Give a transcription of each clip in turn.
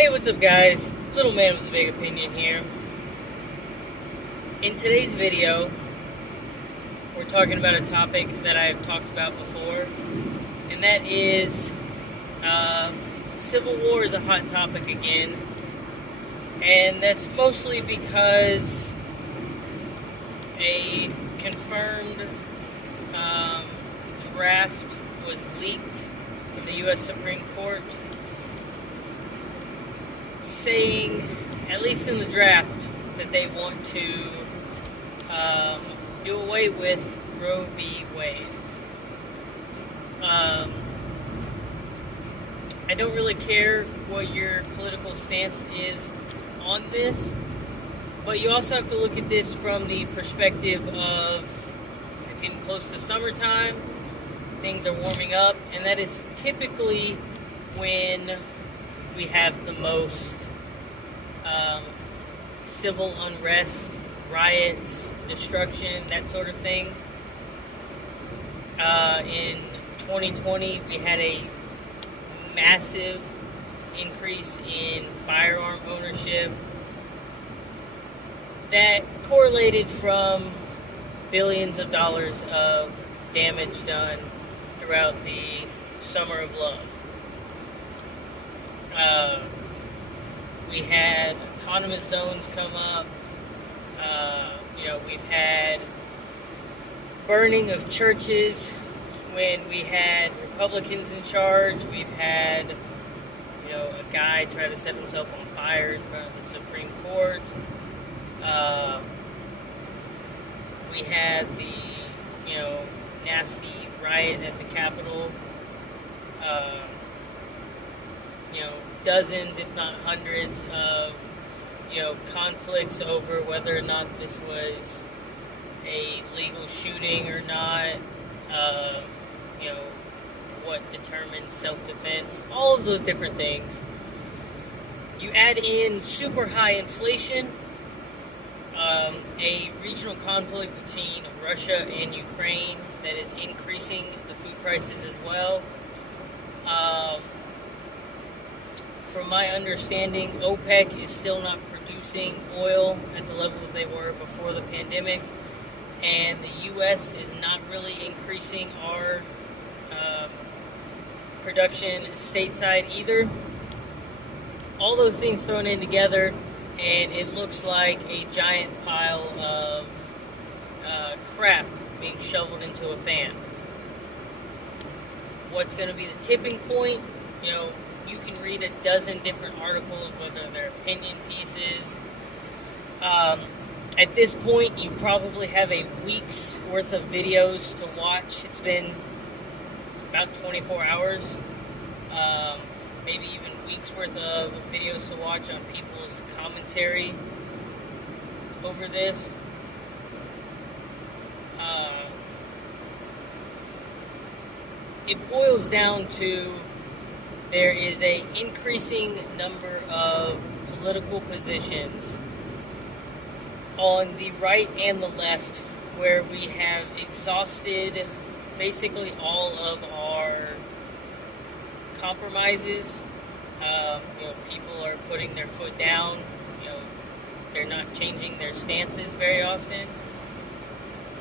Hey, what's up, guys? Little man with a big opinion here. In today's video, we're talking about a topic that I've talked about before, and that is civil war is a hot topic again, and that's mostly because a confirmed draft was leaked from the U.S. Supreme Court saying, at least in the draft, that they want to do away with Roe v. Wade. I don't really care what your political stance is on this, but you also have to look at this from the perspective of it's getting close to summertime, things are warming up, and that is typically when we have the most civil unrest, riots, destruction, that sort of thing. In 2020, we had a massive increase in firearm ownership that correlated from billions of dollars of damage done throughout the Summer of Love. We had autonomous zones come up. We've had burning of churches when we had Republicans in charge. We've had, a guy try to set himself on fire in front of the Supreme Court. We had the, nasty riot at the Capitol. Dozens, if not hundreds, of conflicts over whether or not this was a legal shooting or not. What determines self-defense? All of those different things. You add in super high inflation, a regional conflict between Russia and Ukraine that is increasing the food prices as well. From my understanding, OPEC is still not producing oil at the level that they were before the pandemic, and the U.S. is not really increasing our production stateside either. All those things thrown in together, and it looks like a giant pile of crap being shoveled into a fan. What's going to be the tipping point? You can read a dozen different articles, whether they're opinion pieces. At this point, you probably have a week's worth of videos to watch. It's been about 24 hours, maybe even weeks worth of videos to watch on people's commentary over this. It boils down to there is an increasing number of political positions on the right and the left where we have exhausted basically all of our compromises. People are putting their foot down. They're not changing their stances very often.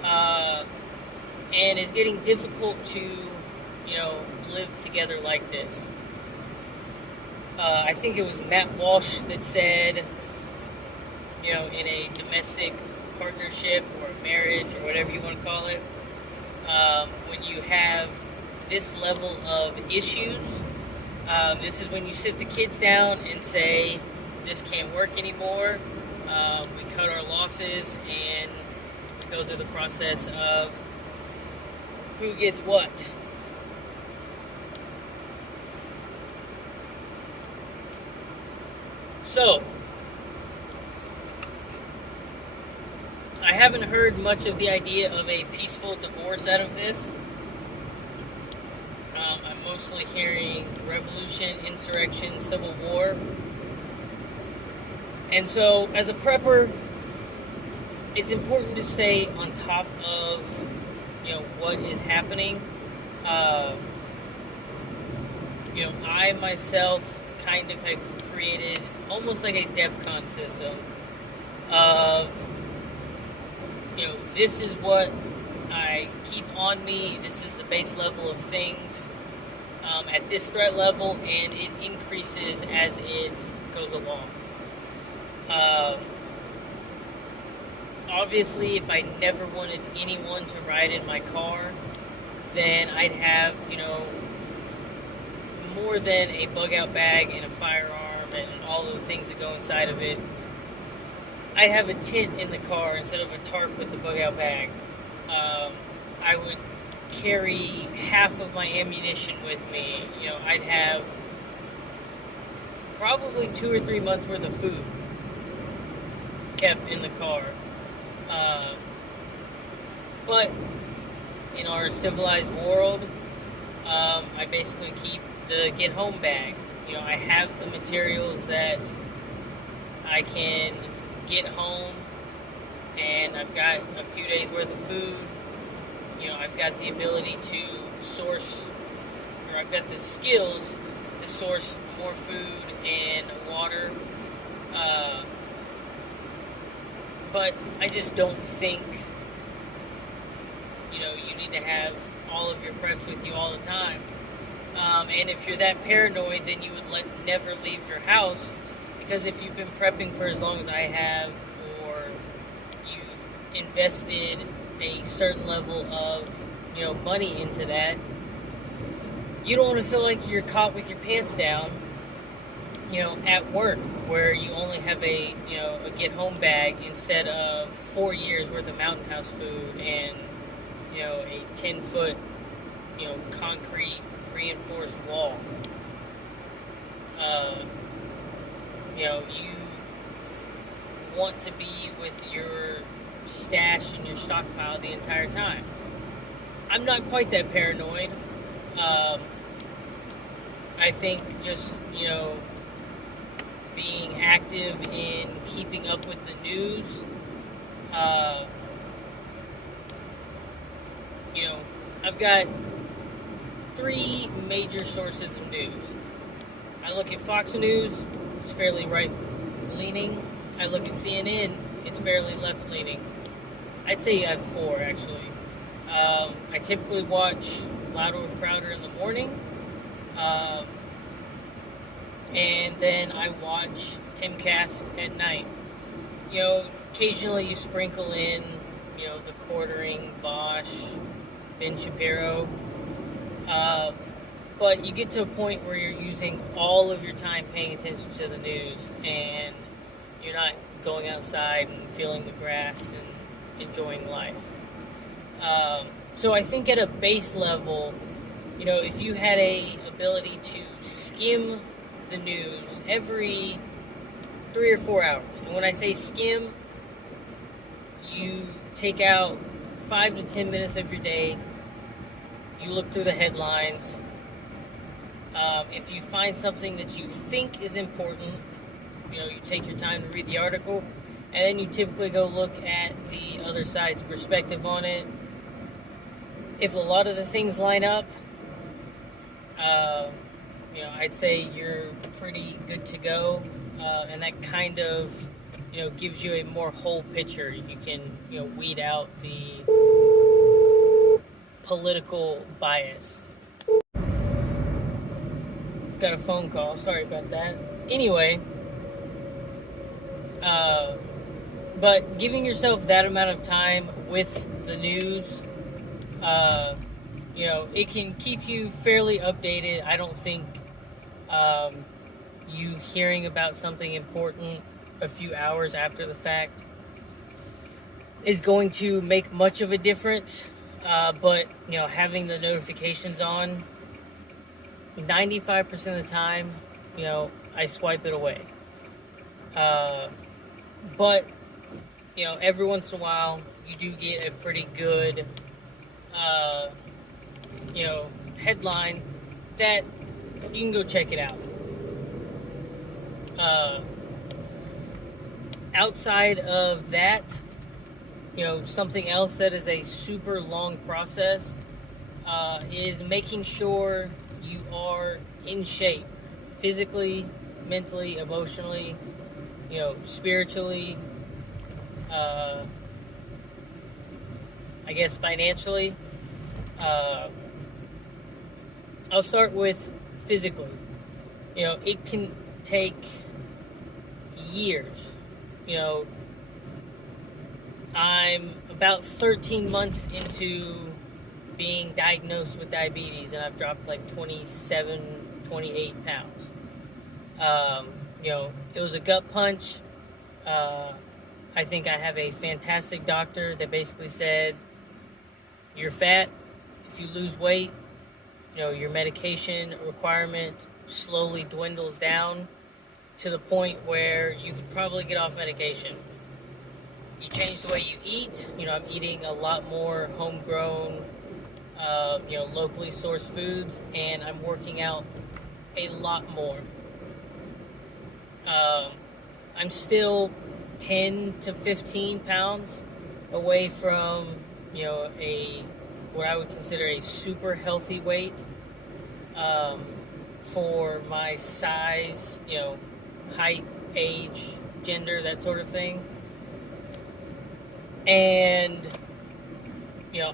And it's getting difficult to, live together like this. I think it was Matt Walsh that said, in a domestic partnership or marriage or whatever you want to call it, when you have this level of issues, this is when you sit the kids down and say, this can't work anymore. We cut our losses and we go through the process of who gets what. So, I haven't heard much of the idea of a peaceful divorce out of this. I'm mostly hearing revolution, insurrection, civil war. And so, as a prepper, it's important to stay on top of, what is happening. I myself kind of have created almost like a DEFCON system of, this is what I keep on me, this is the base level of things at this threat level, and it increases as it goes along. Obviously, if I never wanted anyone to ride in my car, then I'd have, more than a bug out bag and a firearm and all of the things that go inside of it. I'd have a tent in the car instead of a tarp with the bug out bag. I would carry half of my ammunition with me. I'd have probably 2 or 3 months worth of food kept in the car. But in our civilized world, I basically keep the get home bag. I have the materials that I can get home, and I've got a few days worth of food. I've got the ability to source, or I've got the skills to source more food and water. But I just don't think, you need to have all of your preps with you all the time. And if you're that paranoid, then you would never leave your house, because if you've been prepping for as long as I have, or you've invested a certain level of, money into that, you don't want to feel like you're caught with your pants down, at work, where you only have a get home bag instead of 4 years worth of Mountain House food and, a 10-foot, concrete reinforced wall. You want to be with your stash and your stockpile the entire time. I'm not quite that paranoid. I think just, being active in keeping up with the news, I've got 3 major sources of news. I look at Fox News, it's fairly right-leaning. I look at CNN, it's fairly left-leaning. I'd say I have 4, actually. I typically watch Louder with Crowder in the morning. And then I watch Timcast at night. Occasionally you sprinkle in, the Quartering, Vosh, Ben Shapiro. But you get to a point where you're using all of your time paying attention to the news, and you're not going outside and feeling the grass and enjoying life. So I think at a base level, if you had a ability to skim the news every 3 or 4 hours, and when I say skim, you take out 5 to 10 minutes of your day, you look through the headlines. If you find something that you think is important, you take your time to read the article, and then you typically go look at the other side's perspective on it. If a lot of the things line up, I'd say you're pretty good to go, and that kind of, gives you a more whole picture. You can, weed out the political bias. Got a phone call, sorry about that. Anyway, but giving yourself that amount of time with the news, it can keep you fairly updated. I don't think you hearing about something important a few hours after the fact is going to make much of a difference. But, having the notifications on, 95% of the time, I swipe it away. But, every once in a while, you do get a pretty good, headline that you can go check it out. Outside of that, something else that is a super long process is making sure you are in shape physically, mentally, emotionally, spiritually, uh, I guess financially. Uh, I'll start with physically. It can take years. You know, I'm about 13 months into being diagnosed with diabetes, and I've dropped like 27, 28 pounds. It was a gut punch. Uh, I think I have a fantastic doctor that basically said, you're fat. If you lose weight, your medication requirement slowly dwindles down to the point where you could probably get off medication. You change the way you eat. I'm eating a lot more homegrown, locally sourced foods, and I'm working out a lot more. Um, I'm still 10 to 15 pounds away from, a what I would consider a super healthy weight um, for my size, height, age, gender, that sort of thing. And,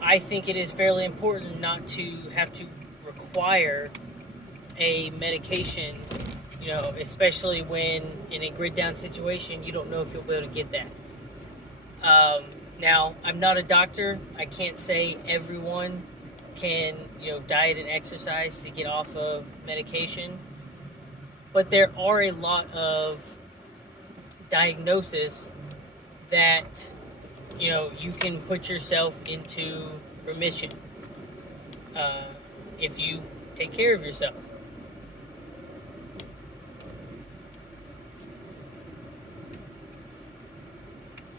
I think it is fairly important not to have to require a medication, especially when in a grid down situation, you don't know if you'll be able to get that. Now, I'm not a doctor. I can't say everyone can, diet and exercise to get off of medication. But there are a lot of diagnoses that, you can put yourself into remission if you take care of yourself.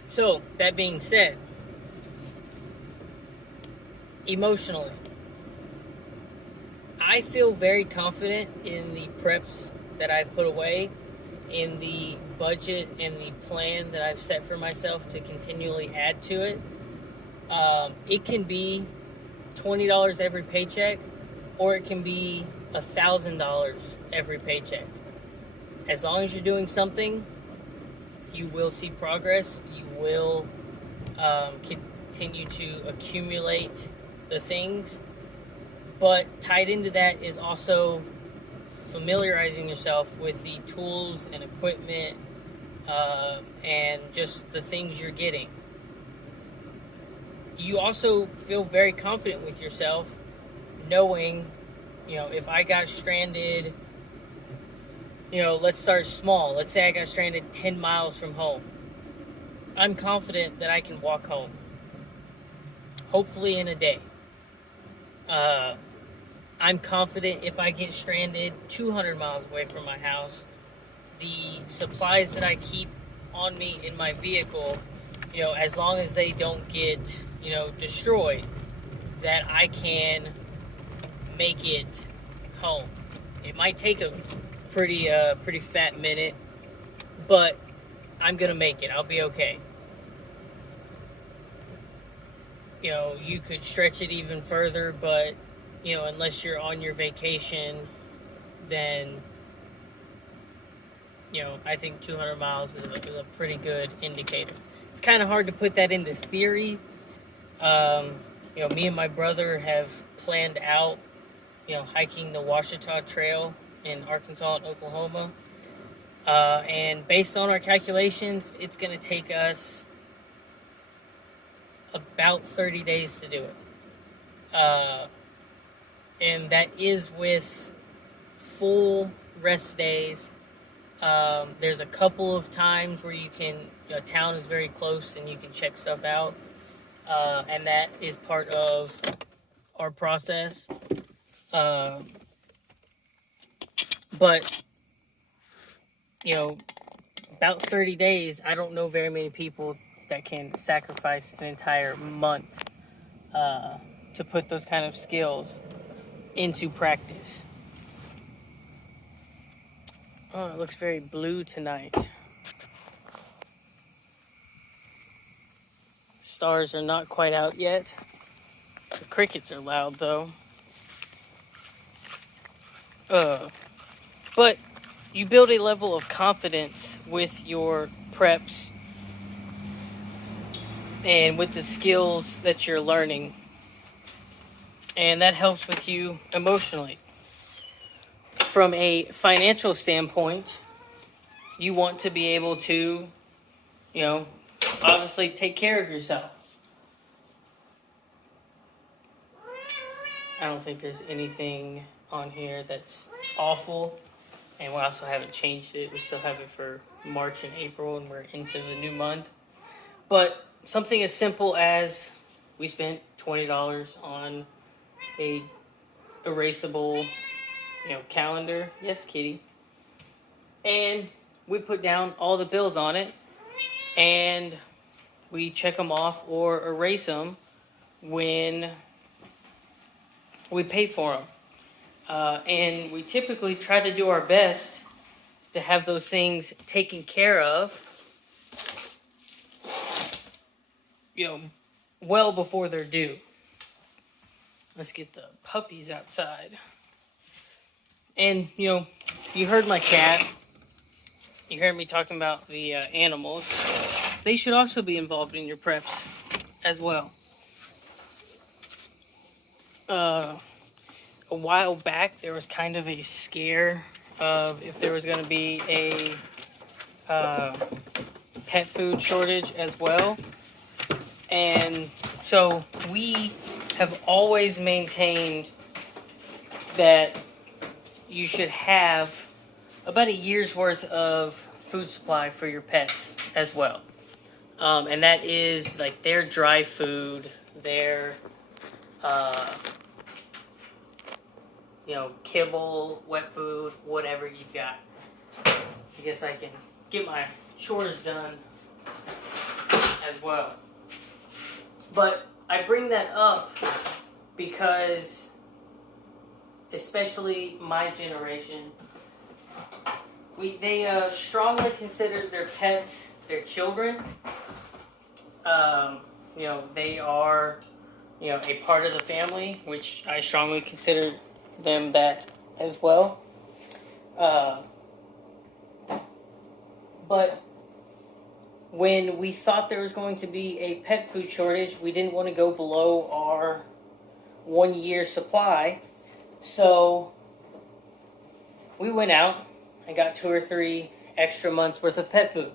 So, that being said, emotionally, I feel very confident in the preps that I've put away, in the budget and the plan that I've set for myself to continually add to it. It can be $20 every paycheck, or it can be $1,000 every paycheck. As long as you're doing something, you will see progress. You will continue to accumulate the things. But tied into that is also familiarizing yourself with the tools and equipment and just the things you're getting. You also feel very confident with yourself knowing, if I got stranded, let's start small. Let's say I got stranded 10 miles from home. I'm confident that I can walk home, hopefully in a day. I'm confident if I get stranded 200 miles away from my house, the supplies that I keep on me in my vehicle, as long as they don't get, destroyed, that I can make it home. It might take a pretty fat minute, but I'm gonna make it. I'll be okay. You could stretch it even further, but unless you're on your vacation, then I think 200 miles is a pretty good indicator. It's kind of hard to put that into theory. Me and my brother have planned out, hiking the Ouachita Trail in Arkansas and Oklahoma. And based on our calculations, it's going to take us about 30 days to do it. And that is with full rest days. There's a couple of times where you can, town is very close and you can check stuff out. And that is part of our process. But, about 30 days, I don't know very many people that can sacrifice an entire month to put those kind of skills into practice. Oh, it looks very blue tonight. Stars are not quite out yet. The crickets are loud though. But you build a level of confidence with your preps and with the skills that you're learning. And that helps with you emotionally. From a financial standpoint, you want to be able to, obviously take care of yourself. I don't think there's anything on here that's awful. And we also haven't changed it. We still have it for March and April, and we're into the new month. But something as simple as we spent $20 on a erasable, calendar. Yes, kitty. And we put down all the bills on it, and we check them off or erase them when we pay for them. And we typically try to do our best to have those things taken care of, well before they're due. Let's get the puppies outside. And, you heard my cat. You heard me talking about the animals. They should also be involved in your preps as well. A while back, there was kind of a scare of if there was going to be a pet food shortage as well. And so we have always maintained that you should have about a year's worth of food supply for your pets as well. And that is like their dry food, their kibble, wet food, whatever you've got. I guess I can get my chores done as well. But I bring that up because, especially my generation, they strongly consider their pets their children. They are, a part of the family, which I strongly consider them that as well. But when we thought there was going to be a pet food shortage, we didn't want to go below our 1 year supply. So we went out and got 2 or 3 extra months worth of pet food.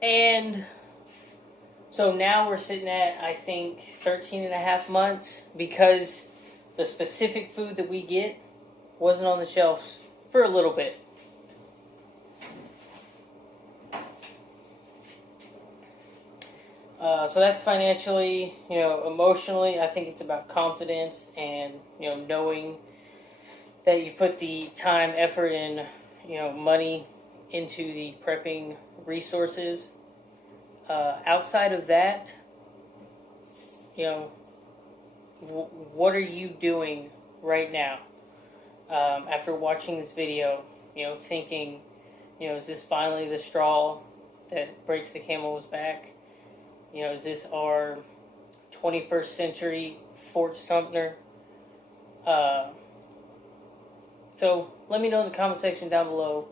And so now we're sitting at, I think, 13 and a half months because the specific food that we get wasn't on the shelves for a little bit. So that's financially, emotionally, I think it's about confidence and, knowing that you've put the time, effort, and, money into the prepping resources. Outside of that, what are you doing right now? After watching this video, thinking, is this finally the straw that breaks the camel's back? Is this our 21st century Fort Sumter? So let me know in the comment section down below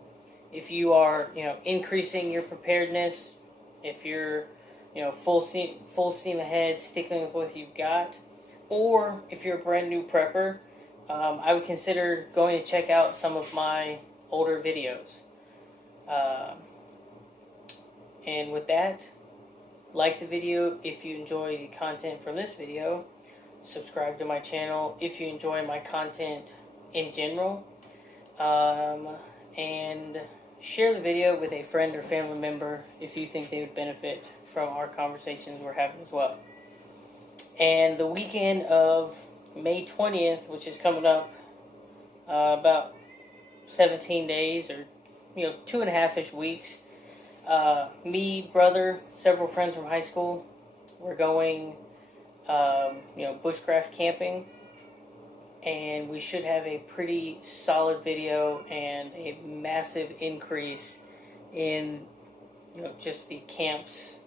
if you are, increasing your preparedness, if you're, full steam ahead, sticking with what you've got, or if you're a brand new prepper, I would consider going to check out some of my older videos. And with that, like the video if you enjoy the content from this video. Subscribe to my channel if you enjoy my content in general. And share the video with a friend or family member if you think they would benefit from our conversations we're having as well. And the weekend of May 20th, which is coming up about 17 days or 2.5-ish weeks, me, brother, several friends from high school, we're going bushcraft camping, and we should have a pretty solid video and a massive increase in just the camp's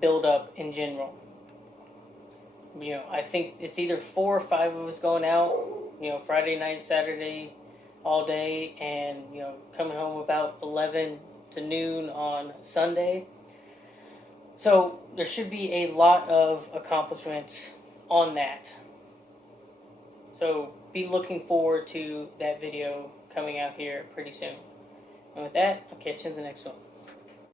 build up in general. I think it's either 4 or 5 of us going out, Friday night, Saturday, all day, and, coming home about 11 to noon on Sunday. So there should be a lot of accomplishments on that. So be looking forward to that video coming out here pretty soon. And with that, I'll catch you in the next one.